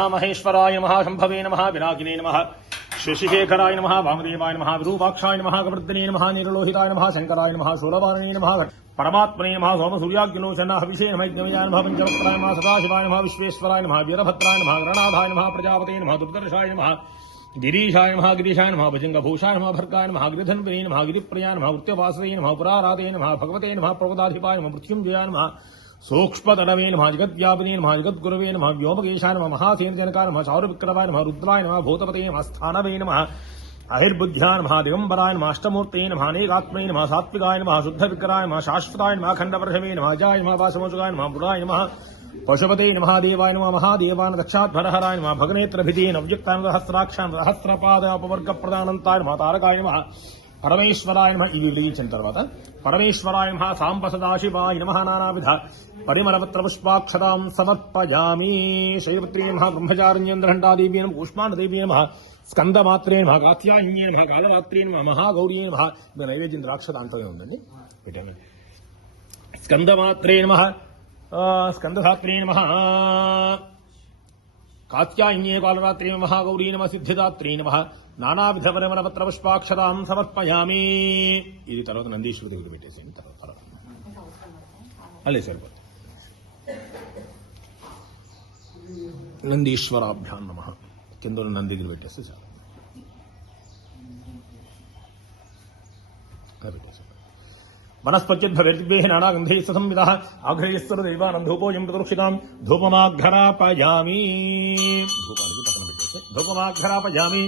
మహేశ్వరాయ నమః శంభవే నమః వినాయకినే నమః శశిశేఖరాయ నమః వామదేవాయ నమః విరూపాక్షాయ నమః కవర్ధనే నమః నీలలోహితాయ నమః శంకరాయ నమః శూలవారణే నమః పరమాత్మనే నమః సోమసూర్యాగ్నిలోచన హవిషే నమః యజ్ఞమయాయ నమః పంచవక్త్రాయ నమః సదాశివాయ నమః విశ్వేశ్వరాయ నమః వీరభద్రాయ నమః గణనాథాయ నమః ప్రజాపతే నమః దుర్దర్శాయ నమః గిరీశాయ నమః గిరీశాయ నమః భుజంగభూషాయ నమః భర్గాయ నమః గిరిధన్వనే నమః గిరిప్రియాయ నమః వృత్యవాసవే నమః పురారాతే నమః భగవతే నమః ప్రవదాధిపాయ నమః మృత్యుంజయాయ నమః सूक्ष्मतनवे नमः जगद्व्यापिने नमः जगद्गुरवे नमः व्योमकेशाय नमः महासेनजनकाय नमः चारुविक्रमाय नमः रुद्राय नमः भूतपते नमः स्थानवे नमः अहिर्बुद्ध्याय नमः दिगम्बराय नमः अष्टमूर्तये नमः अनेकात्मने नमः सात्विकाय नमः शुद्धविक्राय नमः शाश्वताय नमः खण्डवर्षवे नमः अजाय नमः वासमोचकाय नमः बुराय नमः पशुपते नमः देवाय नमः महादेवाय दक्षाध्वरहराय नमः भगनेत्रभिधे नव्युक्ताय सहस्राक्षाय सहस्रपाद अपवर्गप्रदानन्ताय नमः तारकाय नमः परमेश्वराय नमः इవి విడిగించిన తర్వాత పరమేశ్వరాయ నమః సాంబసదాశివాయ నమః నానావిధ పరిమళపత్ర పుష్పాక్షతాం సమర్పయామి శైలపుత్రే నమః బ్రహ్మచారిణ్యేంద్రహంటాదేవ్యే నమః కూష్మాండదేవ్యే నమః స్కందమాత్రే నమః కాత్యాయన్యే నమః కాళరాత్రే నమః మహాగౌరీ నమః ఇది నైవేద్యం ద్రాక్ష దాంట్లోనే ఉందండి పెట్టాను స్కందమాత్రే నమః స్కందధాత్రే నమః కాత్యాయన్యే కాళరాత్రే నమః మహాగౌరీ నమః సిద్ధిదాత్రే నమః నానావిధ పరిమళపత్ర పుష్పాక్షరాం సమర్పయామి ఇది తర్వాత నందీశ్వర దేవుడు పెట్టేసాను తర్వాత అలే సరిపోతుంది నందీశ్వరాభ్యాం నమః కింద నంది దగ్గర పెట్టేస్తే చాలు వనస్పత్యుద్భవేర్భిః నానాగంధైః సంవిదః ఆఘ్రయస్సర్వ దేవానాం ధూపోయం ప్రదక్షితాం ధూపమాఘ్రాపయామి ధూపానికి పక్కన పెట్టేస్తే ధూపమాఘ్రాపయామి